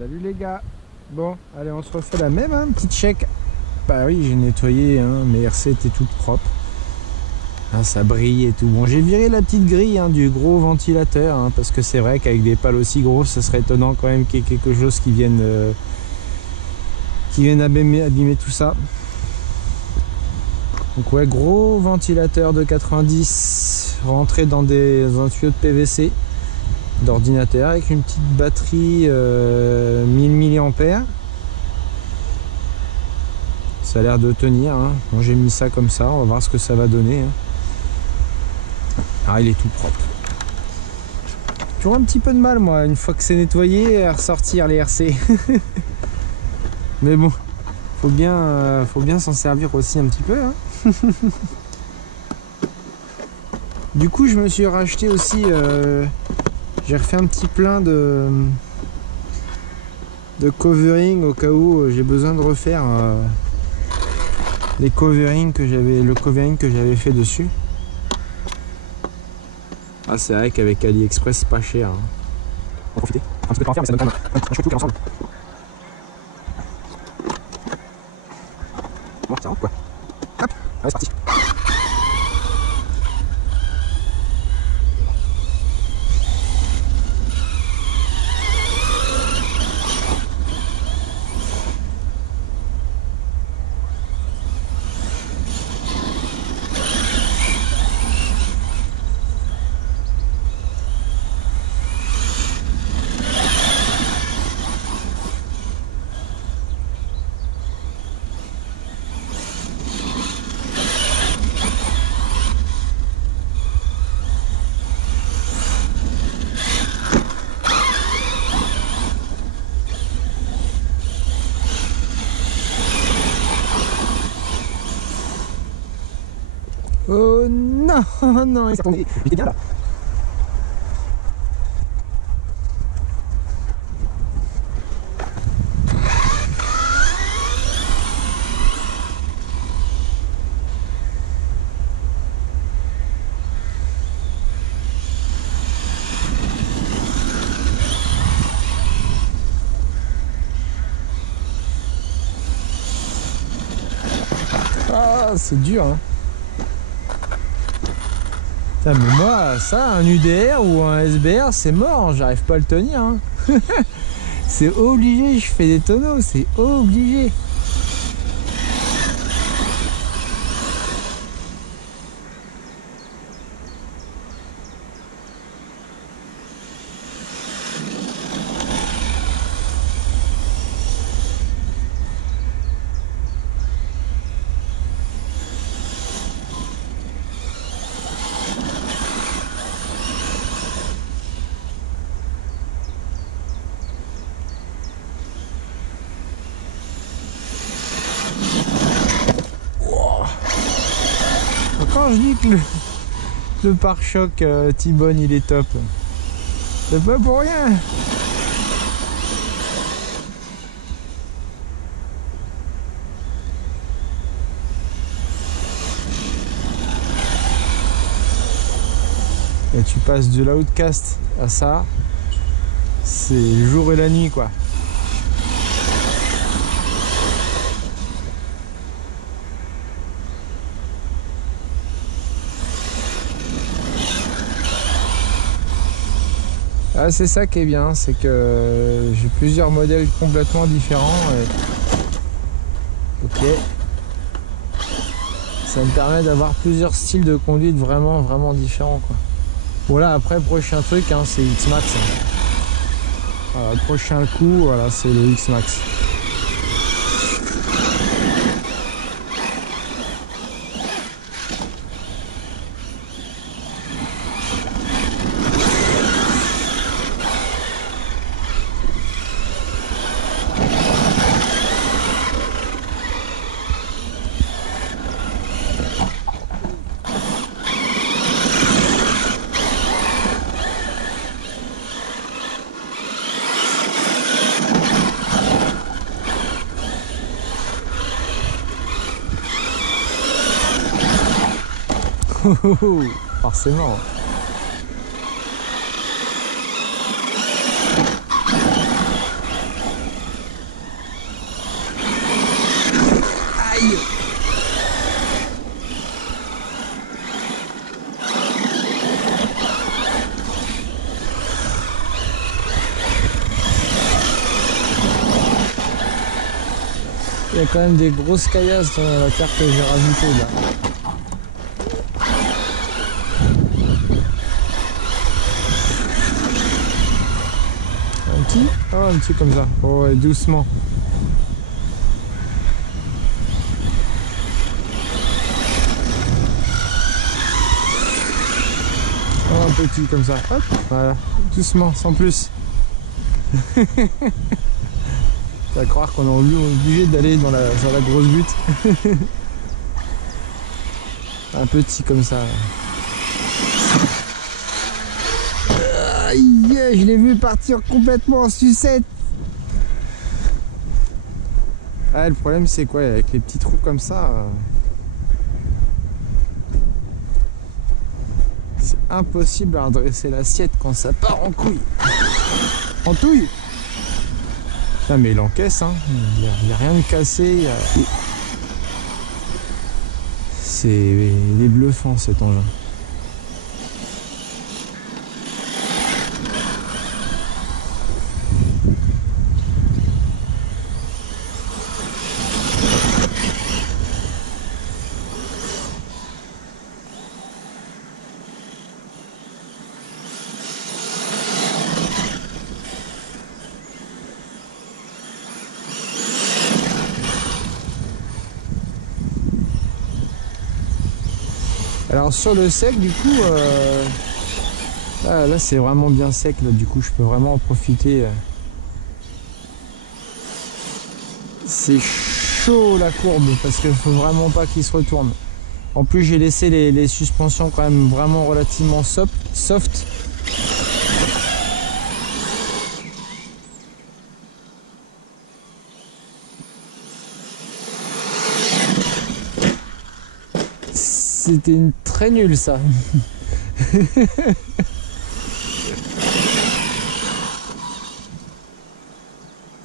Salut les gars. Bon, allez, on se refait la même, hein, petite check. Bah oui, j'ai nettoyé, hein, mes RC étaient toutes propres. Ah, ça brille et tout. Bon, j'ai viré la petite grille, hein, du gros ventilateur, hein, parce que c'est vrai qu'avec des pales aussi grosses, ça serait étonnant quand même qu'il y ait quelque chose qui vienne abîmer tout ça. Donc ouais, gros ventilateur de 90 rentré dans un tuyau de PVC d'ordinateur avec une petite batterie 1000 mAh. Ça a l'air de tenir, hein. Bon, j'ai mis ça comme ça, on va voir ce que ça va donner, hein. Ah, il est tout propre. Toujours un petit peu de mal, moi, une fois que c'est nettoyé, à ressortir les RC. Mais bon, faut bien s'en servir aussi un petit peu, hein. Du coup, je me suis racheté aussi, j'ai refait un petit plein de covering au cas où j'ai besoin de refaire le covering que j'avais fait dessus. Ah, c'est vrai qu'avec AliExpress c'est pas cher, hein. On va profiter un petit peu de temps à faire, mais ça donne quand même un chouette look à l'ensemble. Bon, ça rentre quoi. Hop, allez, c'est parti. Oh non, non, il s'est retourné. J'étais bien là. Ah, c'est dur, hein. Putain, mais moi, ça, un UDR ou un SBR, c'est mort, j'arrive pas à le tenir, hein. C'est obligé, je fais des tonneaux, c'est obligé. Quand je dis que le pare-choc T-Bone il est top, c'est pas pour rien. Et tu passes de l'Outcast à ça, c'est le jour et la nuit quoi. Ah, c'est ça qui est bien, c'est que j'ai plusieurs modèles complètement différents. Ok. Ça me permet d'avoir plusieurs styles de conduite vraiment différents quoi. Voilà, après prochain truc, hein, c'est X-Max. Voilà, prochain coup, voilà, c'est le X-Max. Forcément. Aïe. Il y a quand même des grosses caillasses dans la terre que j'ai rajoutée là. Un petit? Oh, un petit comme ça. Oh, ouais, doucement. Oh, un petit comme ça. Hop, voilà. Doucement, sans plus. Tu vas croire qu'on est obligé d'aller sur la grosse butte. Un petit comme ça. Aïe, je l'ai vu partir complètement en sucette. Ah, le problème c'est quoi avec les petits trous comme ça, c'est impossible à redresser l'assiette quand ça part en couille. En touille. Putain, mais il encaisse, hein. Il n'y a rien de cassé. Il est bluffant cet engin. Alors sur le sec du coup là c'est vraiment bien sec là, du coup je peux vraiment en profiter. C'est chaud la courbe parce qu'il faut vraiment pas qu'il se retourne. En plus j'ai laissé les suspensions quand même vraiment relativement soft. C'était très nul ça.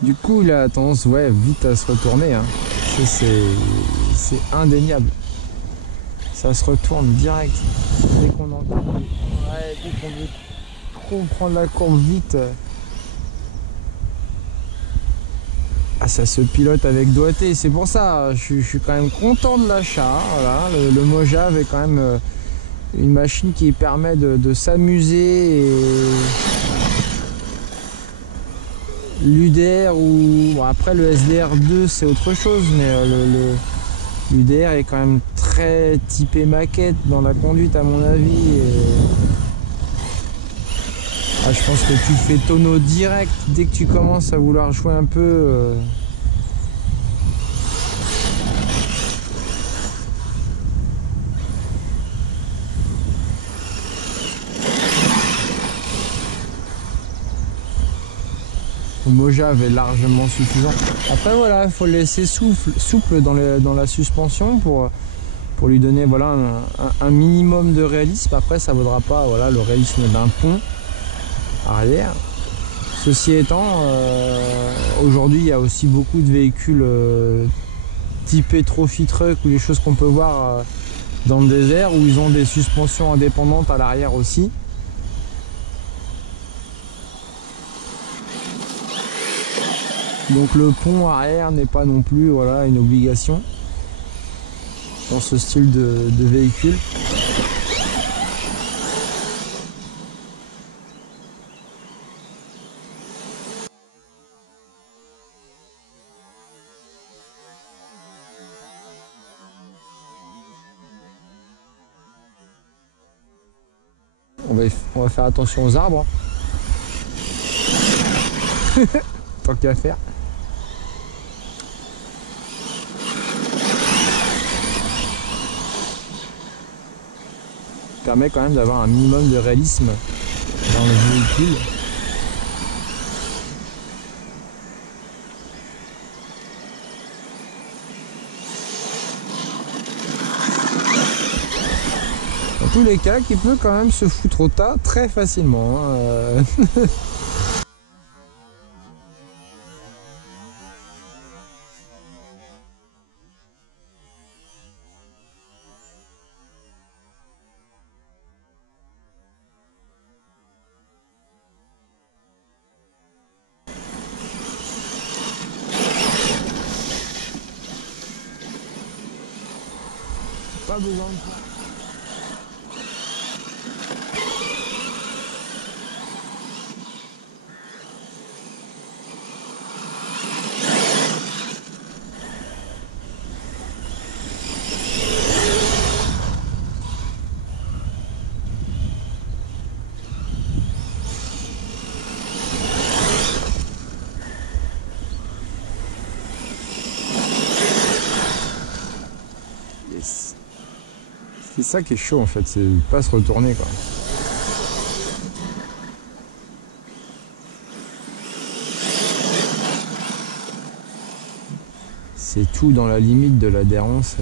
Du coup il a tendance vite à se retourner, hein. C'est indéniable. Ça se retourne direct dès qu'on entend. Dès qu'on veut trop prendre la courbe vite. Ça se pilote avec doigté, c'est pour ça je suis quand même content de l'achat. Voilà, le Mojave est quand même une machine qui permet de s'amuser. Et l'UDR ou après le SDR2 c'est autre chose, mais l'UDR est quand même très typé maquette dans la conduite à mon avis. Je pense que tu fais tonneau direct dès que tu commences à vouloir jouer un peu. Le Mojave est largement suffisant. Après voilà, il faut le laisser souple dans la suspension pour lui donner voilà, un minimum de réalisme. Après ça ne vaudra pas voilà, le réalisme d'un pont arrière. Ceci étant, aujourd'hui il y a aussi beaucoup de véhicules typés trophy truck ou des choses qu'on peut voir dans le désert où ils ont des suspensions indépendantes à l'arrière aussi. Donc le pont arrière n'est pas non plus voilà, une obligation dans ce style de véhicule. On va faire attention aux arbres. Tant qu'à faire. Permet quand même d'avoir un minimum de réalisme dans le véhicule. Dans tous les cas, qui peut quand même se foutre au tas très facilement. Hein. Pas besoin de ça. Yes. C'est ça qui est chaud en fait, c'est de pas se retourner quoi. C'est tout dans la limite de l'adhérence.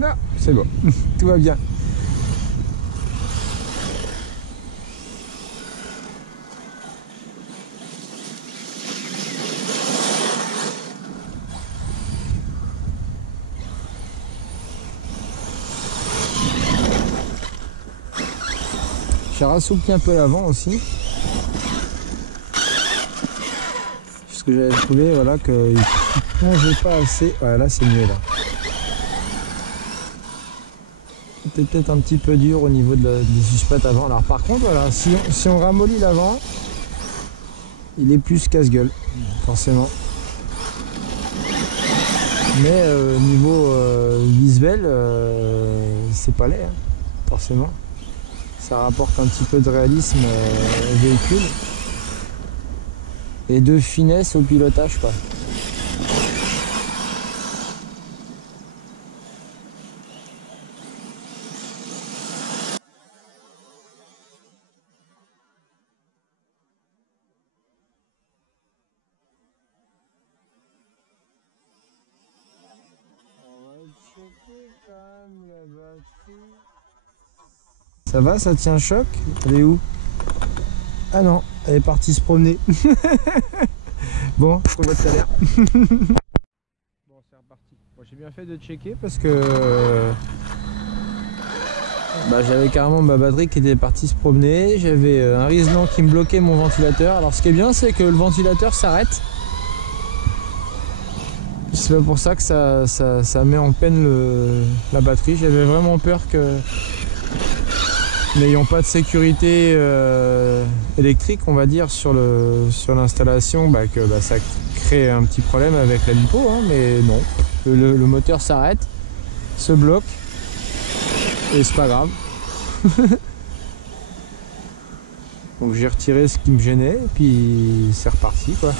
Là, c'est bon, tout va bien. J'ai rassoupli un peu l'avant aussi. Parce que j'avais trouvé voilà, qu'il ne plongeait pas assez. Ouais, là c'est mieux là. C'était peut-être un petit peu dur au niveau des suspects avant. Alors par contre voilà, si on ramollit l'avant, il est plus casse-gueule, forcément. Mais niveau visuel, c'est pas laid, hein, forcément. Ça rapporte un petit peu de réalisme au véhicule et de finesse au pilotage quoi. Ça va, ça tient choc? Elle est où? Ah non, elle est partie se promener. Bon, on voit tout à l'heure. Bon, c'est reparti. Bon, j'ai bien fait de checker parce que j'avais carrément ma batterie qui était partie se promener. J'avais un Riesland qui me bloquait mon ventilateur. Alors ce qui est bien, c'est que le ventilateur s'arrête. C'est pas pour ça que ça met en peine la batterie. J'avais vraiment peur que, n'ayant pas de sécurité électrique, on va dire, sur l'installation, que ça crée un petit problème avec la lipo, hein, mais non. Le moteur s'arrête, se bloque, et c'est pas grave. Donc j'ai retiré ce qui me gênait, et puis c'est reparti quoi.